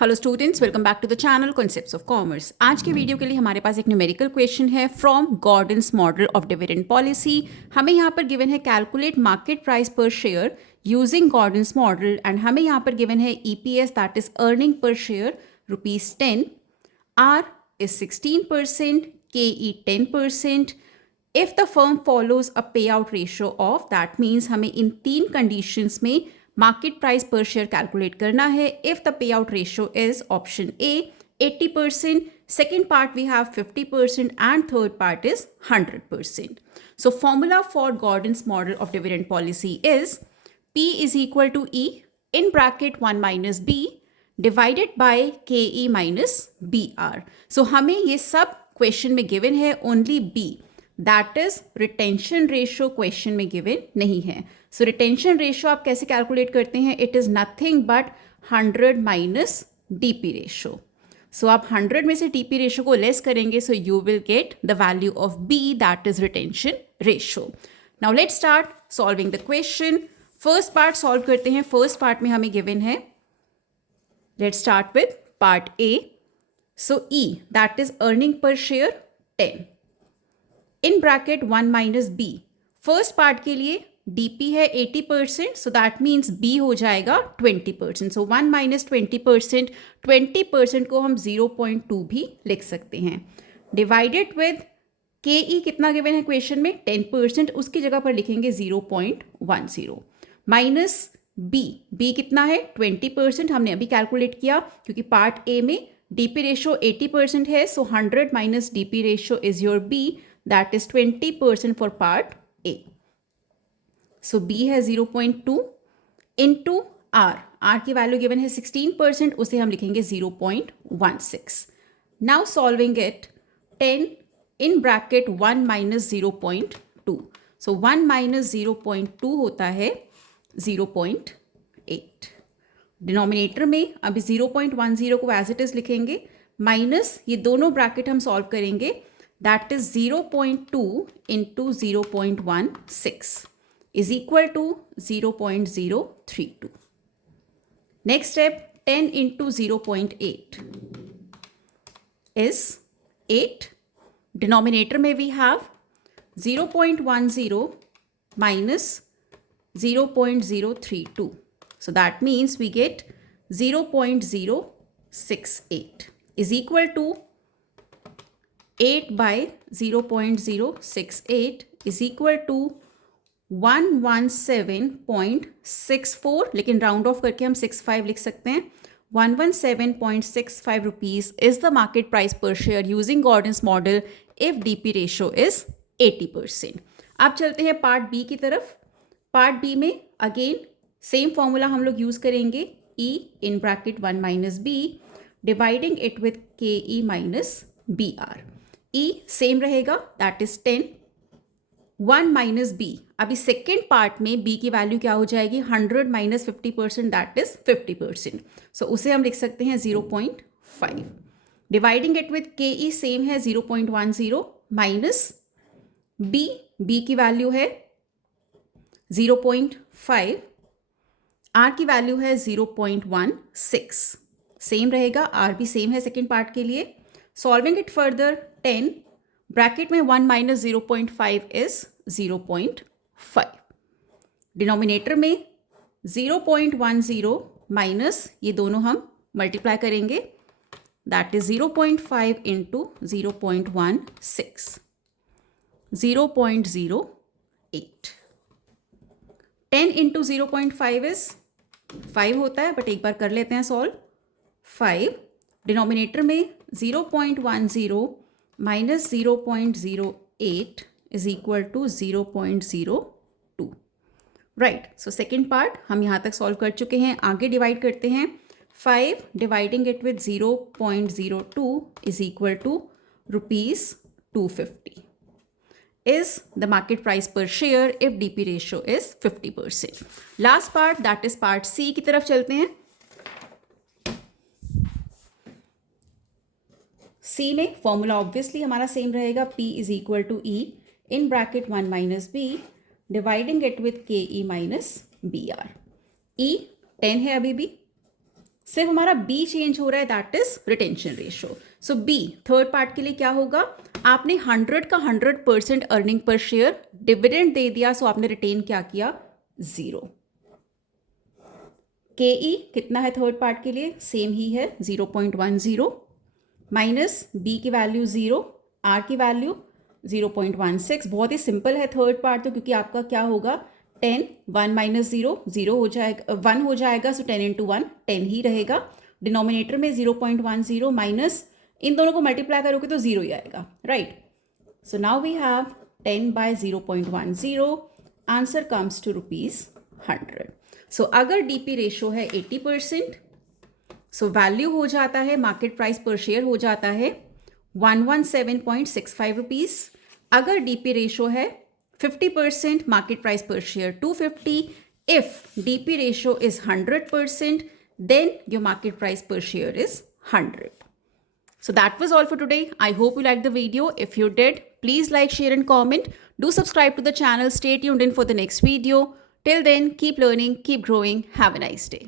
Hello students, welcome back to the channel concepts of commerce. आज के video के लिए हमारे पास एक न्यूमेरिकल क्वेश्चन है from Gordon's model of dividend policy. हमें यहाँ पर गिवन है calculate market price per share using Gordon's model and हमें यहाँ पर गिवन है EPS that is earning per share ₹10, R is 16%, KE 10%. If the firm follows a payout ratio of, that means हमें इन तीन कंडीशंस में market price per share calculate करना है. If the pay out ratio is option A 80%, second part we have 50% and third part is 100%. So formula for Gordon's model of dividend policy is P is equal to E in bracket 1 minus B divided by KE minus BR. So हमें ये सब question में given है only B, that is retention ratio question में given नहीं है. सो retention ratio आप कैसे कैलकुलेट करते हैं? It is nothing but 100 minus DP ratio. So आप 100 में से डीपी रेशियो को लेस करेंगे, so you will get the value of B, that is retention ratio. Now let's start solving the question. First part solve करते हैं. First part में हमें given है, let's start with part A. So E that is earning per share 10 in bracket 1 minus B. First part के लिए DP है 80%, so that means B हो जाएगा 20%. सो 1 माइनस 20%, 20% को हम 0.2 भी लिख सकते हैं. डिवाइडेड विद के ई कितना गिवन है क्वेश्चन में? 10%, उसकी जगह पर लिखेंगे 0.10. माइनस बी, बी कितना है? 20%. हमने अभी कैलकुलेट किया क्योंकि पार्ट ए में डीपी रेशियो 80% है. So 100 minus DP ratio is your B, that is 20% for part A. So B है 0.2 into R. R की वैल्यू गिवन है 16%, उसे हम लिखेंगे 0.16. Now solving it, 10 in bracket 1 minus 0.2. So 1 minus 0.2 होता है 0.8. डिनोमिनेटर में अभी 0.10 को एज इट इज लिखेंगे, माइनस ये दोनों ब्रैकेट हम सॉल्व करेंगे. That is 0.2 into 0.16 is equal to 0.032. Next step, 10 into 0.8 is 8. Denominator may we have 0.10 minus 0.032. So that means we get 0.068 is equal to 8 by 0.068 is equal to 117.64, लेकिन round of करके हम 65 लिख सकते हैं. 117.65 rupees is the market price per share using Gordon's model if DP ratio is 80%. अब चलते हैं part B की तरफ. पार्ट बी में अगेन सेम फॉर्मूला हम लोग यूज करेंगे, E in bracket 1 minus B dividing it with K E minus B R. E same रहेगा, दैट इज 10. 1 माइनस बी, अभी सेकेंड पार्ट में B की वैल्यू क्या हो जाएगी? 100 माइनस 50%, दैट इज 50%. सो उसे हम लिख सकते हैं 0.5. Dividing it with K E same है 0.10 माइनस B, B की वैल्यू है 0.5, R की वैल्यू है 0.16. सेम रहेगा, R भी सेम है सेकेंड पार्ट के लिए. Solving it further, 10 bracket में 1 minus 0.5 is 0.5. Denominator में 0.10 minus ये दोनों हम multiply करेंगे, that is 0.5 into 0.16, 0.08. 10 into 0.5 is 5 होता है, बट एक बार कर लेते हैं सॉल्व. 5 डिनोमिनेटर में 0.10 minus 0.08 is equal to 0.02. Right. So second part हम यहाँ तक सॉल्व कर चुके हैं. आगे डिवाइड करते हैं. 5 dividing it with 0.02 is equal to ₹250 is the market price per share if DP ratio is 50%. Last part, that is part C की तरफ चलते हैं. C में फॉर्मूला ऑब्वियसली हमारा सेम रहेगा, P is equal to E in bracket 1 minus B dividing it with K E minus B R. E 10 है अभी भी, सिर्फ हमारा बी चेंज हो रहा है, that is retention ratio. So B third part के लिए क्या होगा, आपने 100 का 100% अर्निंग पर शेयर डिविडेंड दे दिया, सो आपने रिटेन क्या किया, 0. के ई कितना है थर्ड पार्ट के लिए, सेम ही है 0.10 माइनस बी की वैल्यू 0, आर की वैल्यू 0.16. बहुत ही सिंपल है थर्ड पार्ट तो, क्योंकि आपका क्या होगा 10, 1 माइनस 0 0 हो जाएगा, 1 हो जाएगा, सो 10 इंटू 1 10 ही रहेगा. डिनोमिनेटर में 0.10 माइनस इन दोनों को मल्टीप्लाई करोगे तो 0 ही आएगा, right. So now we have 10 by 0.10, answer comes to ₹100. So अगर डीपी रेशो है 80%, सो वैल्यू हो जाता है, मार्केट प्राइस पर शेयर हो जाता है 117.65 रुपीज़. अगर डीपी रेशो है 50%, market price per share 250. If DP ratio is 100%, then your market price per share is 100. So that was all for today. I hope you liked the video. If you did, please like, share and comment. Do subscribe to the channel. Stay tuned in for the next video. Till then, keep learning, keep growing. Have a nice day.